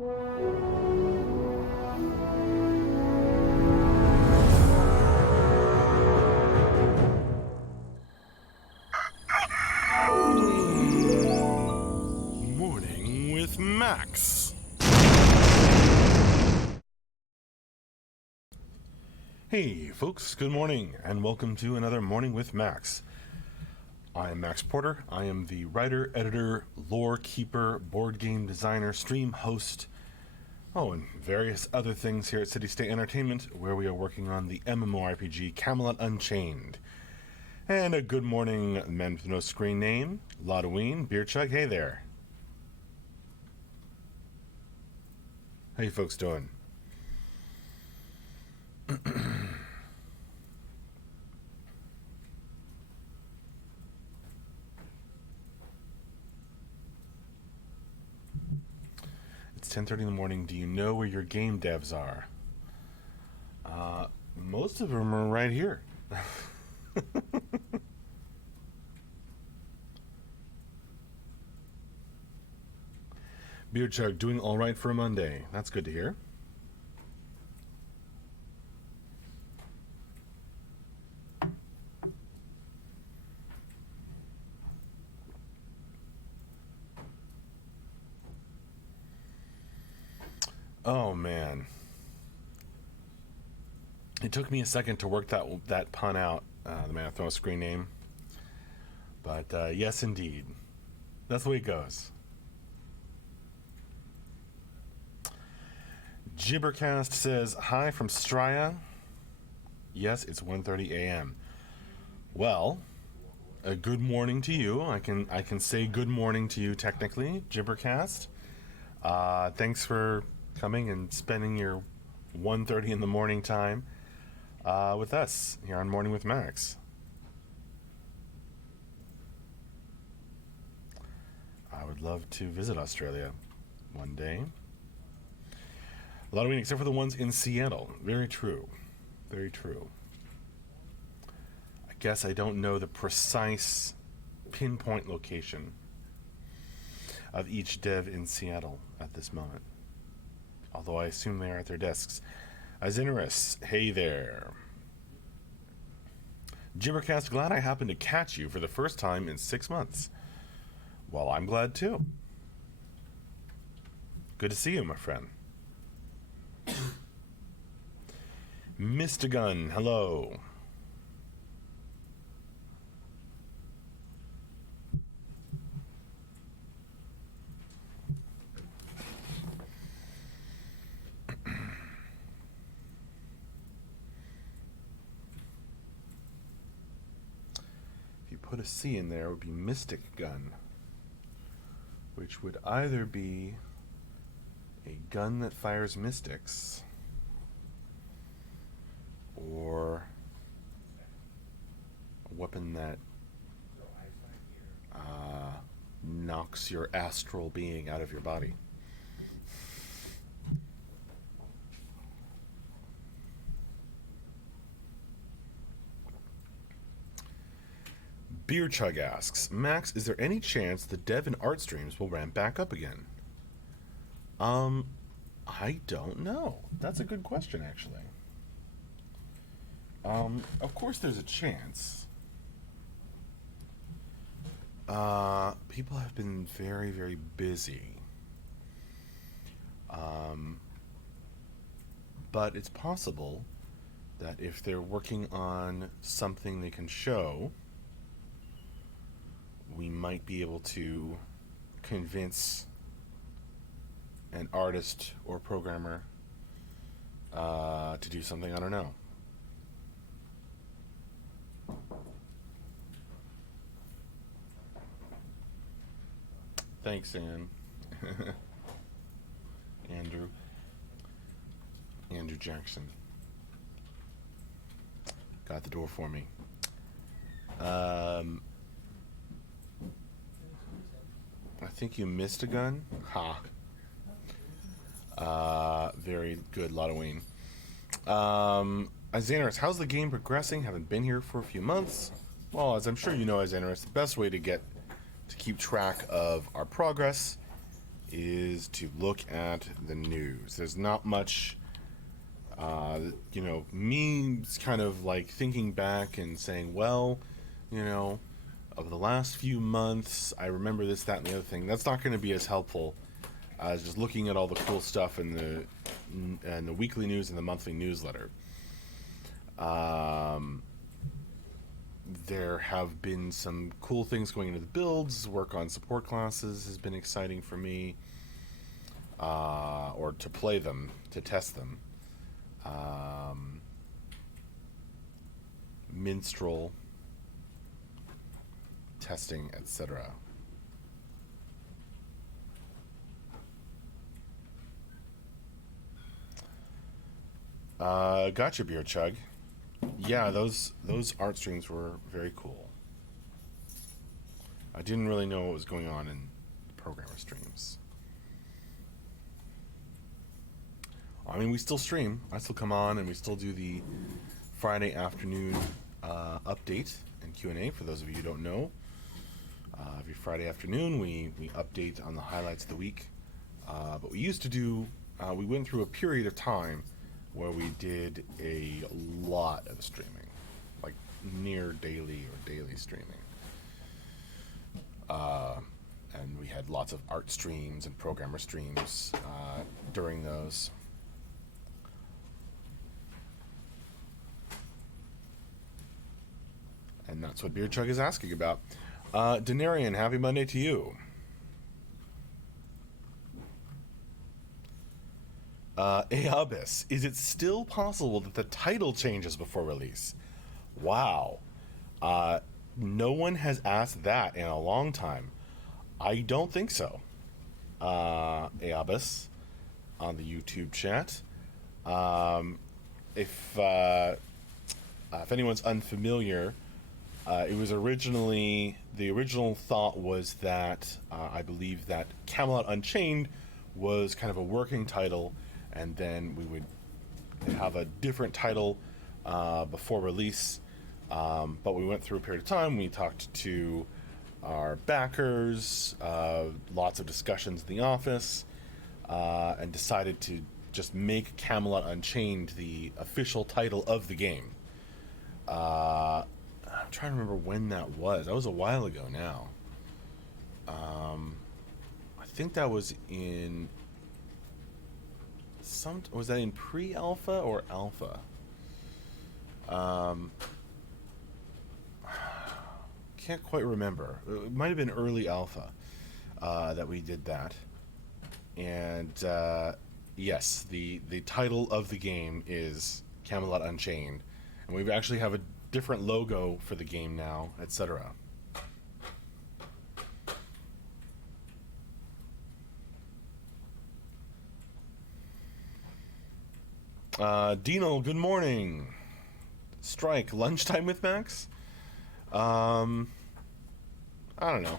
Morning with Max. Hey folks, good morning and welcome to another Morning with Max. I am Max Porter. I am the writer, editor, lore keeper, board game designer, stream host, and various other things here at City State Entertainment, where we are working on the MMORPG Camelot Unchained. And a good morning, man with no screen name, Lodoween, Beer Chug. Hey there. How you folks doing? It's 10:30 in the morning. Do you know where your game devs are? Most of them are right here. Beer Chug doing all right for a Monday. That's good to hear. Oh man, it took me a second to work that pun out. The man with no screen name, but yes, indeed, that's the way it goes. Gibbercast says hi from Straya. Yes, it's 1:30 a.m. Well, a good morning to you. I can say good morning to you technically, Gibbercast. Thanks for coming and spending your 1:30 in the morning time with us here on Morning with Max. I would love to visit Australia one day. A lot of except for the ones in Seattle. Very true. Very true. I guess I don't know the precise pinpoint location of each dev in Seattle at this moment, although I assume they are at their desks. Azinarus, hey there. Gibbercast, glad I happened to catch you for the first time in 6 months. Well, I'm glad too. Good to see you, my friend. Mr. Gunn, hello. If you put a C in there, it would be Mystic Gun, which would either be a gun that fires mystics or a weapon that knocks your astral being out of your body. Beer Chug asks, Max, is there any chance the dev and art streams will ramp back up again? I don't know. That's a good question, actually. Of course there's a chance. People have been very, very busy. But it's possible that if they're working on something they can show, we might be able to convince an artist or programmer to do something. I don't know. Thanks, Ann. Andrew Jackson got the door for me. I think you missed a gun. Ha. Very good, Lodoween. Xanaris, how's the game progressing? Haven't been here for a few months. Well, as I'm sure you know, Xanaris, the best way to keep track of our progress is to look at the news. There's not much, me kind of like thinking back and saying, well, of the last few months, I remember this, that, and the other thing. That's not going to be as helpful as just looking at all the cool stuff in the weekly news and the monthly newsletter. There have been some cool things going into the builds. Work on support classes has been exciting for me, or to play them, to test them. Minstrel testing, etc. Gotcha, Beer Chug. Yeah, those art streams were very cool. I didn't really know what was going on in the programmer streams. I mean, we still stream. I still come on, and we still do the Friday afternoon update and Q&A. For those of you who don't know, every Friday afternoon we update on the highlights of the week. But we used to do, we went through a period of time where we did a lot of streaming, like near daily or daily streaming. And we had lots of art streams and programmer streams during those. And that's what Beer Chug is asking about. Denarian, happy Monday to you. Eabis, is it still possible that the title changes before release? Wow. No one has asked that in a long time. I don't think so. Eabis on the YouTube chat. If anyone's unfamiliar, it was originally, the original thought was that I believe that Camelot Unchained was kind of a working title, and then we would have a different title before release. But we went through a period of time. We talked to our backers, lots of discussions in the office, and decided to just make Camelot Unchained the official title of the game. I'm trying to remember when that was. That was a while ago now. I think that was in was that in pre-alpha or alpha? Can't quite remember. It might have been early alpha that we did that. And yes, the title of the game is Camelot Unchained, and we actually have a different logo for the game now, etc. Dino, good morning. Strike, lunchtime with Max? I don't know.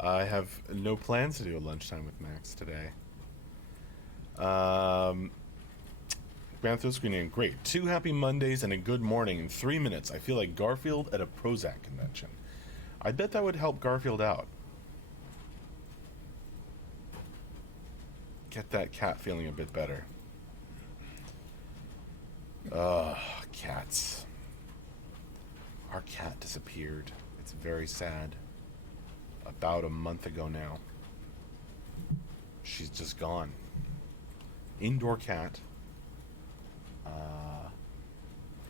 I have no plans to do a lunchtime with Max today. Grand Thrill Screening, great. 2 happy Mondays and a good morning in 3 minutes. I feel like Garfield at a Prozac convention. I bet that would help Garfield out. Get that cat feeling a bit better. Ugh, cats. Our cat disappeared. It's very sad. About a month ago now. She's just gone. Indoor cat.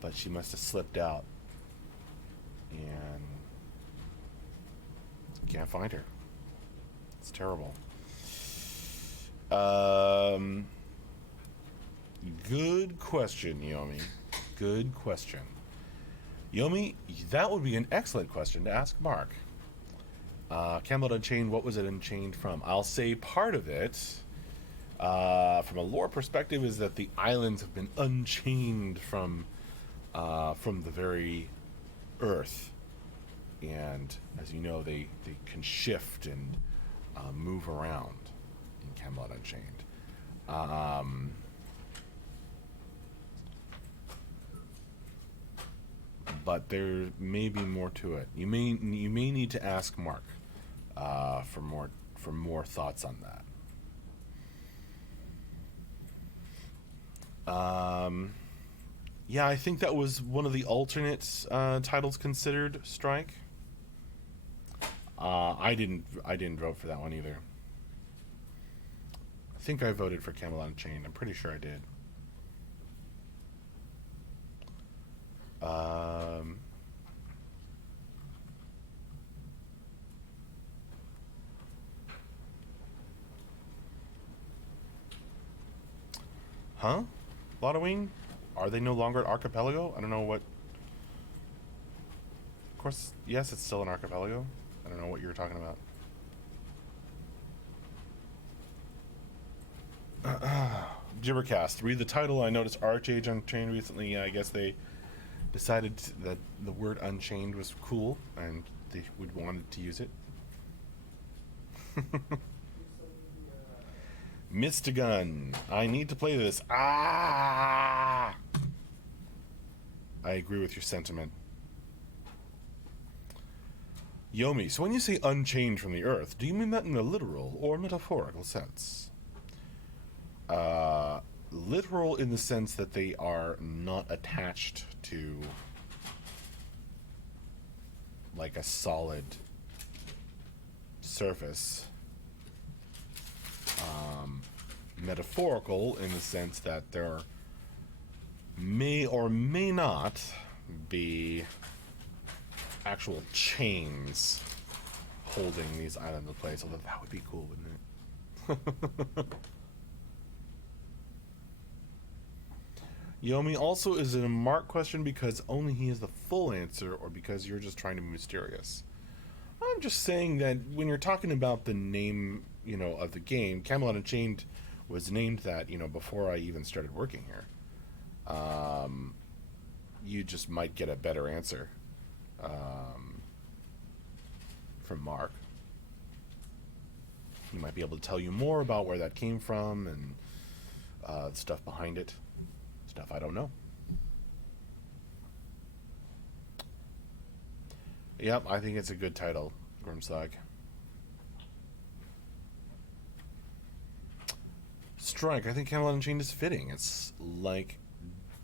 But she must have slipped out. And can't find her. It's terrible. Good question, Yomi. Good question. Yomi, that would be an excellent question to ask Mark. Camelot Unchained, what was it unchained from? I'll say part of it, from a lore perspective, is that the islands have been unchained from the very earth. And as you know, they can shift and move around in Camelot Unchained. but there may be more to it. You may need to ask Mark for more thoughts on that. Yeah, I think that was one of the alternate titles considered. Strike. I didn't vote for that one either. I think I voted for Camelot Unchained. I'm pretty sure I did. Huh? Lotoween? Are they no longer at Archipelago? I don't know what... Of course, yes, it's still an Archipelago. I don't know what you were talking about. Gibbercast. Read the title. I noticed Archage Unchained recently. I guess they decided that the word Unchained was cool and they would wanted to use it. Mystagun. I need to play this. I agree with your sentiment. Yomi, so when you say unchained from the earth, do you mean that in a literal or metaphorical sense? Literal in the sense that they are not attached to like a solid surface. Metaphorical in the sense that there may or may not be actual chains holding these islands in place, although that would be cool, wouldn't it? Yomi, also, is it a Mark question because only he has the full answer, or because you're just trying to be mysterious? I'm just saying that when you're talking about the name, you know, of the game, Camelot Unchained was named that, you know, before I even started working here. You just might get a better answer from Mark. He might be able to tell you more about where that came from and the stuff behind it. Stuff I don't know. Yep, I think it's a good title, Grimsog. Strike, I think Camelot Unchained is fitting. It's like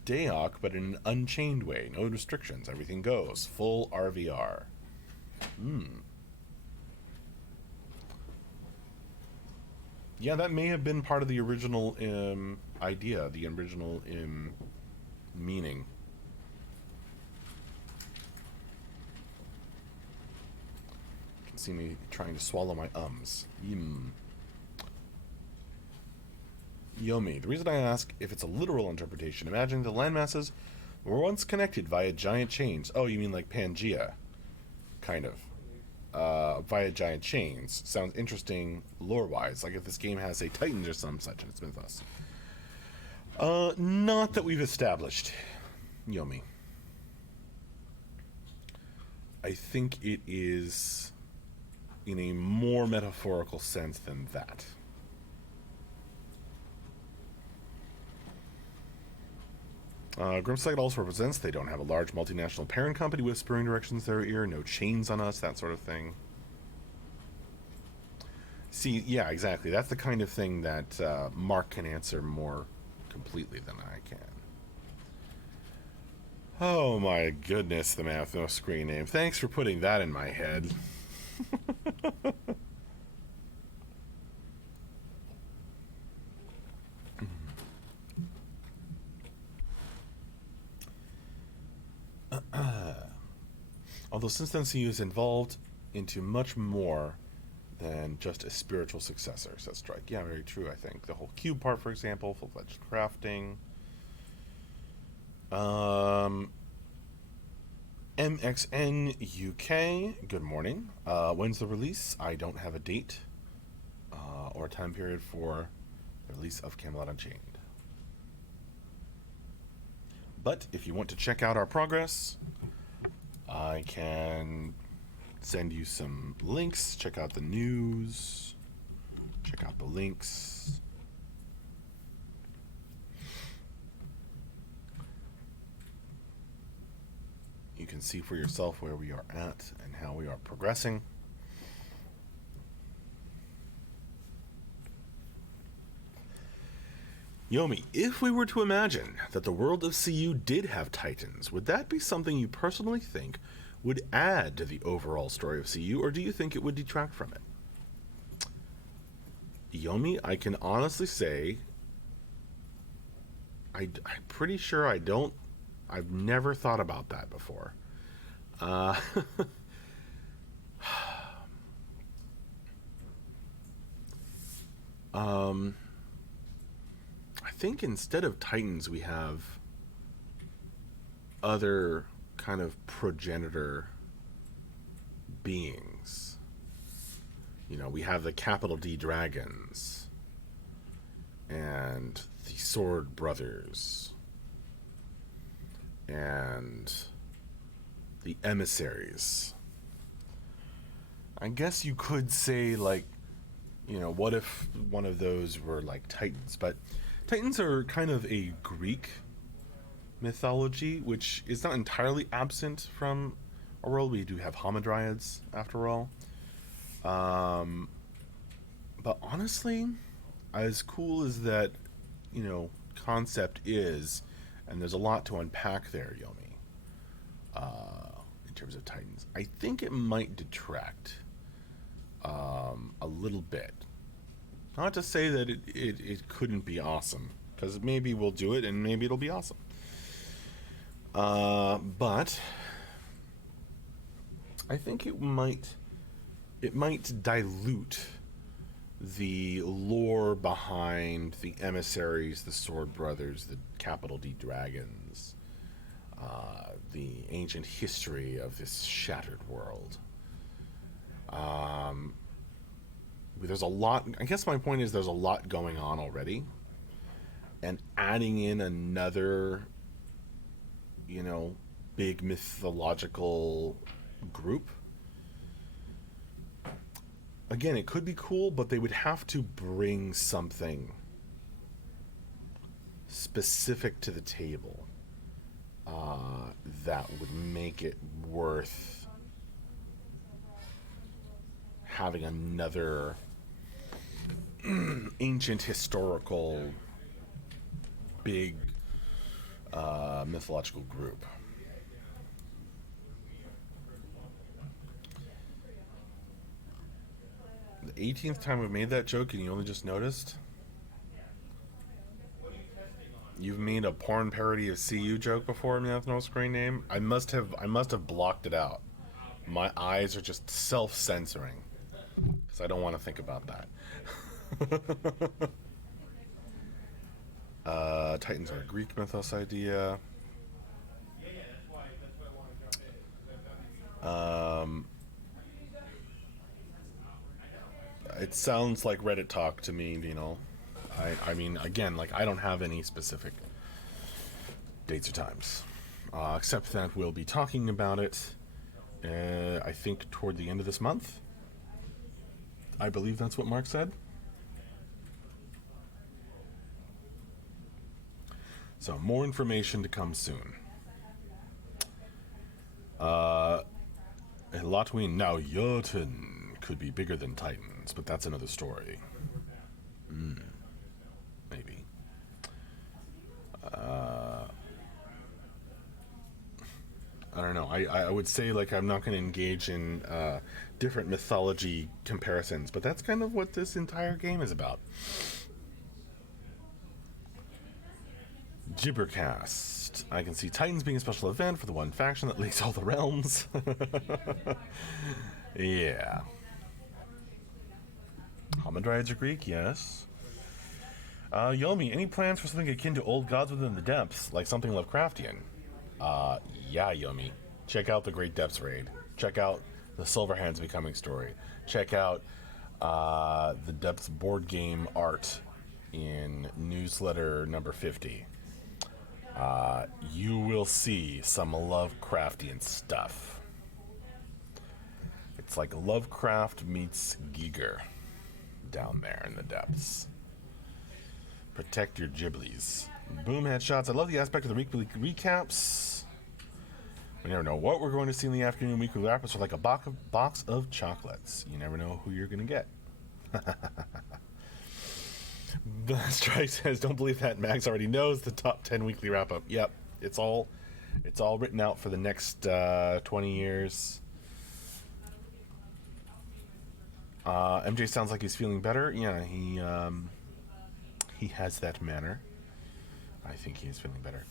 Daok, but in an unchained way. No restrictions. Everything goes. Full RVR. Yeah, that may have been part of the original idea, the original meaning. You can see me trying to swallow my ums. Yomi, the reason I ask if it's a literal interpretation, imagine the landmasses were once connected via giant chains. Oh, you mean like Pangea? Kind of. Via giant chains. Sounds interesting lore-wise, like if this game has, say, Titans or some such in its mythos. Not that we've established, Yomi. I think it is in a more metaphorical sense than that. Grimsight also represents they don't have a large multinational parent company whispering directions in their ear, no chains on us, that sort of thing. See, yeah, exactly. That's the kind of thing that Mark can answer more completely than I can. Oh my goodness, the man with no screen name. Thanks for putting that in my head. Although since then CU is involved into much more than just a spiritual successor, says Strike. Yeah, very true, I think. The whole cube part, for example, full-fledged crafting. MXN UK, good morning. When's the release? I don't have a date or a time period for the release of Camelot Unchained. But if you want to check out our progress, I can send you some links. Check out the news. Check out the links. You can see for yourself where we are at and how we are progressing. Yomi, if we were to imagine that the world of CU did have Titans, would that be something you personally think would add to the overall story of CU, or do you think it would detract from it? Yomi, I can honestly say I'm pretty sure I've never thought about that before. Uh, um, I think instead of Titans, we have other kind of progenitor beings. You know, we have the capital D dragons and the Sword Brothers and the emissaries. I guess you could say, like, you know, what if one of those were like Titans? But Titans are kind of a Greek mythology, which is not entirely absent from our world. We do have Hamadryads, after all. But honestly, as cool as that, you know, concept is, and there's a lot to unpack there, Yomi, in terms of Titans, I think it might detract a little bit. Not to say that it couldn't be awesome, because maybe we'll do it and maybe it'll be awesome. But I think it might dilute the lore behind the emissaries, the Sword Brothers, the capital D dragons, the ancient history of this shattered world. There's a lot. I guess my point is there's a lot going on already, and adding in another, you know, big mythological group, again, it could be cool, but they would have to bring something specific to the table that would make it worth having another ancient historical big mythological group. The 18th time we've made that joke and you only just noticed? You've made a porn parody of CU joke before, me with no screen name? I must have blocked it out. My eyes are just self-censoring, because I don't want to think about that. Titans are a Greek mythos idea. It sounds like Reddit talk to me, you know. I mean, again, like, I don't have any specific dates or times, except that we'll be talking about it, I think, toward the end of this month. I believe that's what Mark said. So, more information to come soon. Lotween, now Jotun could be bigger than Titans, but that's another story. Maybe. I don't know. I would say, like, I'm not going to engage in different mythology comparisons, but that's kind of what this entire game is about. Gibbercast. I can see Titans being a special event for the one faction that leads all the realms. Yeah. Hamadryads are Greek, yes. Yomi, any plans for something akin to Old Gods Within the Depths, like something Lovecraftian? Yeah, Yomi. Check out the Great Depths raid. Check out the Silverhands Becoming story. Check out the Depths board game art in newsletter number 50. You will see some Lovecraftian stuff. It's like Lovecraft meets Giger down there in the depths. Protect your Ghiblies. Boom headshots. I love the aspect of the weekly recaps. We never know what we're going to see in the afternoon weekly wrap-ups. Are like a box of chocolates. You never know who you're going to get. The Strike says, "Don't believe that. Max already knows the top 10 weekly wrap-up." Yep, it's all written out for the next 20 years. MJ sounds like he's feeling better. Yeah, he has that manner. I think he is feeling better.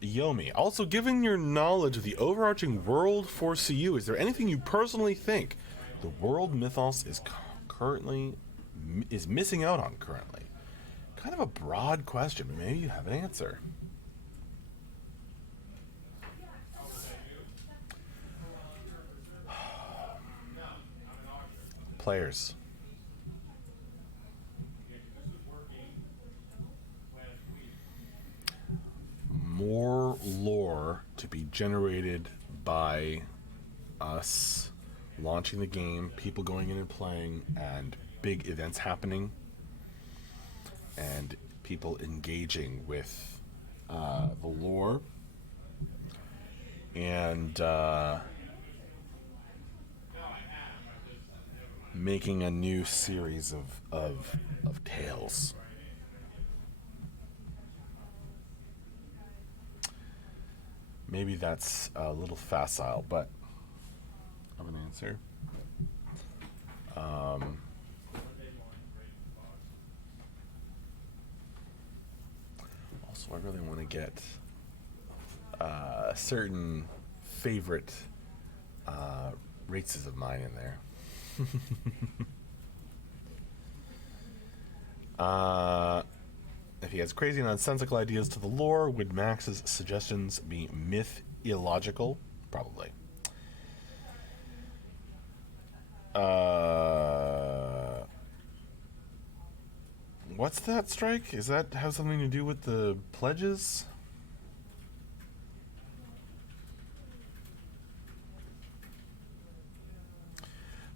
Yomi, also, given your knowledge of the overarching world for CU, is there anything you personally think the world mythos is missing out on currently? Kind of a broad question, but maybe you have an answer. Players. More lore to be generated by us launching the game, people going in and playing, and big events happening, and people engaging with the lore, and making a new series of tales. Maybe that's a little facile, but I have an answer. Also, I really want to get a certain favorite races of mine in there. If he has crazy and nonsensical ideas to the lore, would Max's suggestions be myth-illogical? Probably. What's that, Strike? Does that have something to do with the pledges?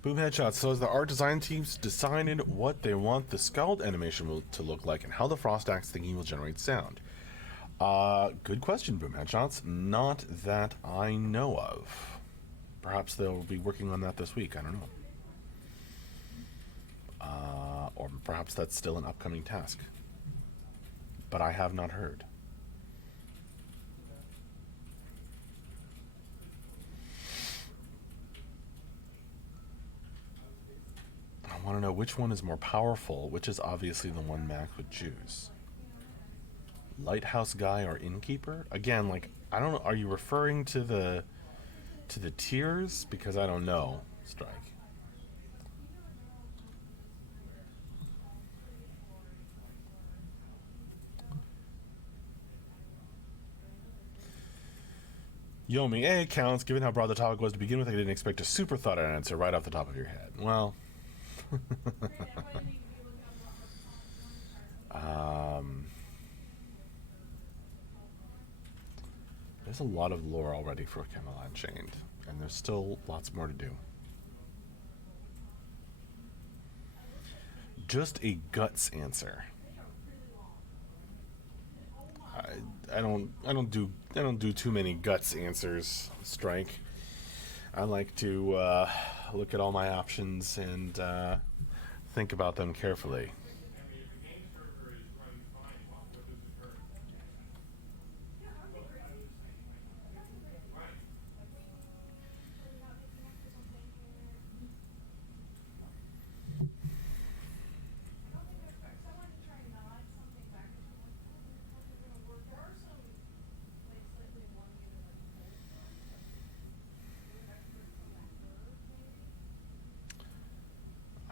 Boom Headshots. So has the art design teams decided what they want the Scald animation to look like and how the Frost Axe thingy will generate sound? Good question, Boom Headshots. Not that I know of. Perhaps they'll be working on that this week. I don't know. Or perhaps that's still an upcoming task. But I have not heard. I want to know which one is more powerful, which is obviously the one Mac would choose. Lighthouse guy or innkeeper? Again, like, I don't know, are you referring to the tiers? Because I don't know, Strike. Yomi, it counts. Given how broad the topic was to begin with, I didn't expect a super thought out answer right off the top of your head. Well, there's a lot of lore already for Camelot Unchained, and there's still lots more to do. Just a guts answer. I don't do too many guts answers, Strike. I like to look at all my options and think about them carefully.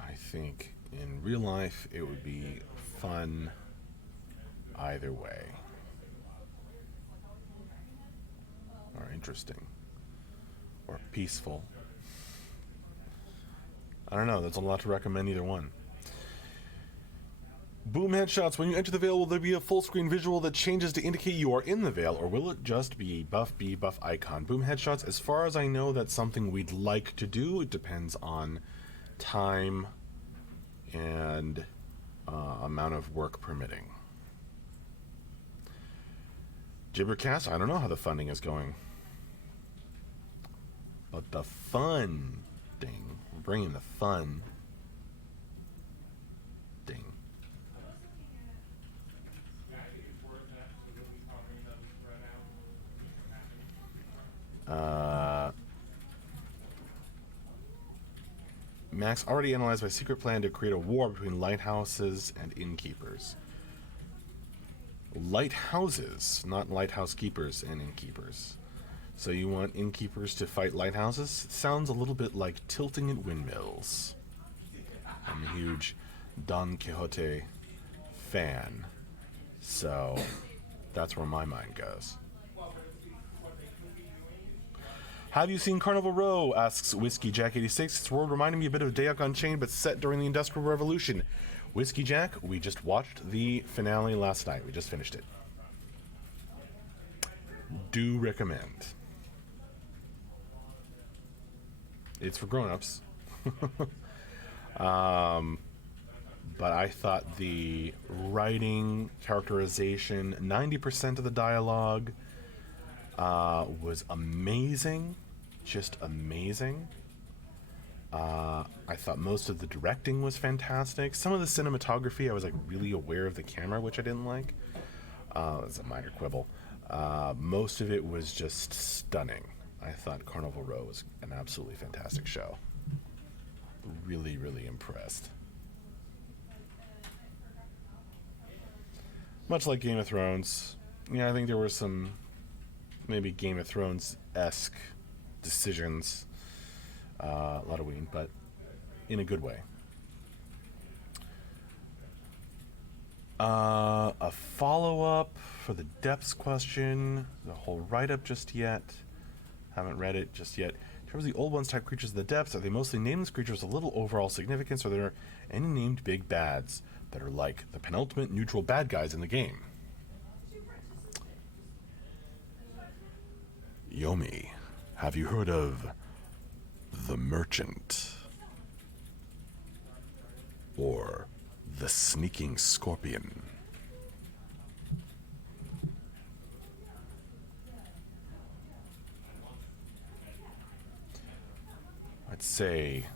I think in real life it would be fun either way. Or interesting. Or peaceful. I don't know, there's a lot to recommend either one. Boom Headshots, when you enter the Veil, will there be a full screen visual that changes to indicate you are in the Veil, or will it just be a buff icon? Boom Headshots, as far as I know, that's something we'd like to do. It depends on time and amount of work permitting. Gibbercast, I don't know how the funding is going. But the fun ding. We're bringing the fun ding. Max already analyzed my secret plan to create a war between lighthouses and innkeepers. Lighthouses, not lighthouse keepers and innkeepers. So you want innkeepers to fight lighthouses? Sounds a little bit like tilting at windmills. I'm a huge Don Quixote fan, so that's where my mind goes. Have you seen Carnival Row? Asks Whiskey Jack 86. It's world reminding me a bit of Dayak Unchained, but set during the Industrial Revolution. Whiskey Jack, we just watched the finale last night. We just finished it. Do recommend. It's for grown-ups. But I thought the writing, characterization, 90% of the dialogue was amazing. Just amazing. I thought most of the directing was fantastic. Some of the cinematography, I was like really aware of the camera, which I didn't like. It's a minor quibble. Most of it was just stunning. I thought Carnival Row was an absolutely fantastic show. Really, really impressed. Much like Game of Thrones, yeah, I think there were some maybe Game of Thrones-esque decisions, a lot of weed, but in a good way. A follow-up for the depths question, the whole write-up just yet. Haven't read it just yet. In terms of the old ones type creatures in the depths, are they mostly nameless creatures with little overall significance, or are there any named big bads that are like the penultimate neutral bad guys in the game? Yomi, have you heard of the Merchant? Or the Sneaking Scorpion? I'd say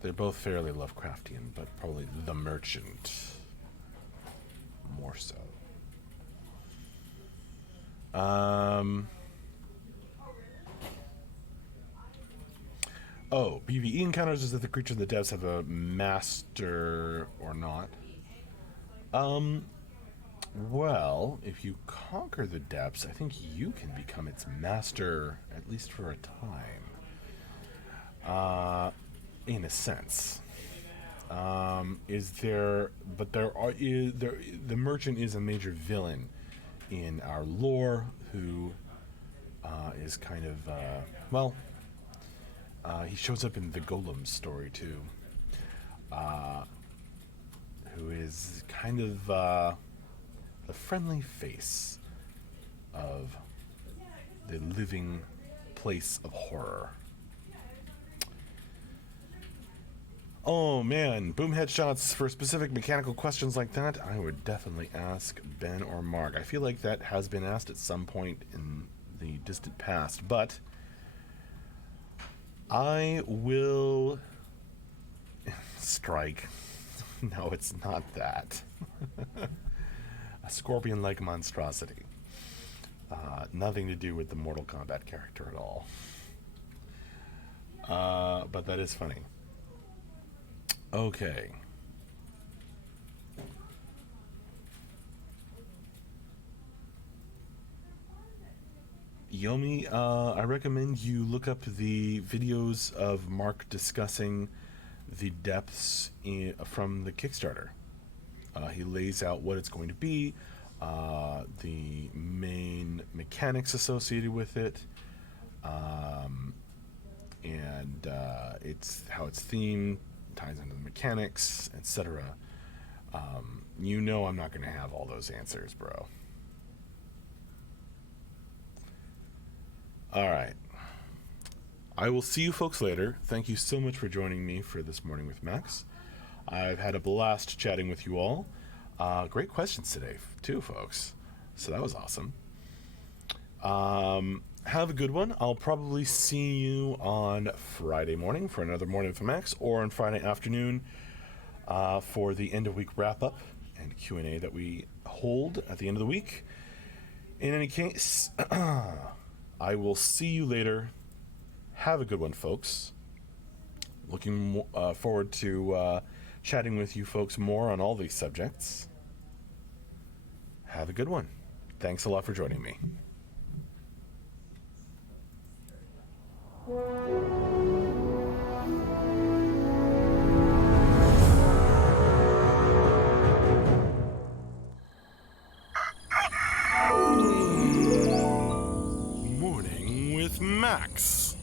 they're both fairly Lovecraftian, but probably the Merchant more so. Oh, PvE encounters is that the creatures in the depths have a master or not. Well, if you conquer the depths, I think you can become its master, at least for a time. In a sense. The Merchant is a major villain in our lore who is kind of, he shows up in the Golem story too, who is kind of the friendly face of the living place of horror. Oh man, boom headshots for specific mechanical questions like that, I would definitely ask Ben or Mark. I feel like that has been asked at some point in the distant past, but I will strike. No, it's not that. A scorpion-like monstrosity. Nothing to do with the Mortal Kombat character at all. But that is funny. Okay. Yomi, I recommend you look up the videos of Mark discussing the depths from the Kickstarter. He lays out what it's going to be, the main mechanics associated with it, and it's how it's themed, ties into the mechanics, etc. You know I'm not going to have all those answers, bro. All right. I will see you folks later. Thank you so much for joining me for this Morning with Max. I've had a blast chatting with you all. Great questions today, too, folks. So that was awesome. Have a good one. I'll probably see you on Friday morning for another Morning with Max, or on Friday afternoon for the end of week wrap up and Q&A that we hold at the end of the week. In any case, I will see you later. Have a good one, folks. Looking forward to chatting with you folks more on all these subjects. Have a good one. Thanks a lot for joining me. Morning with Max.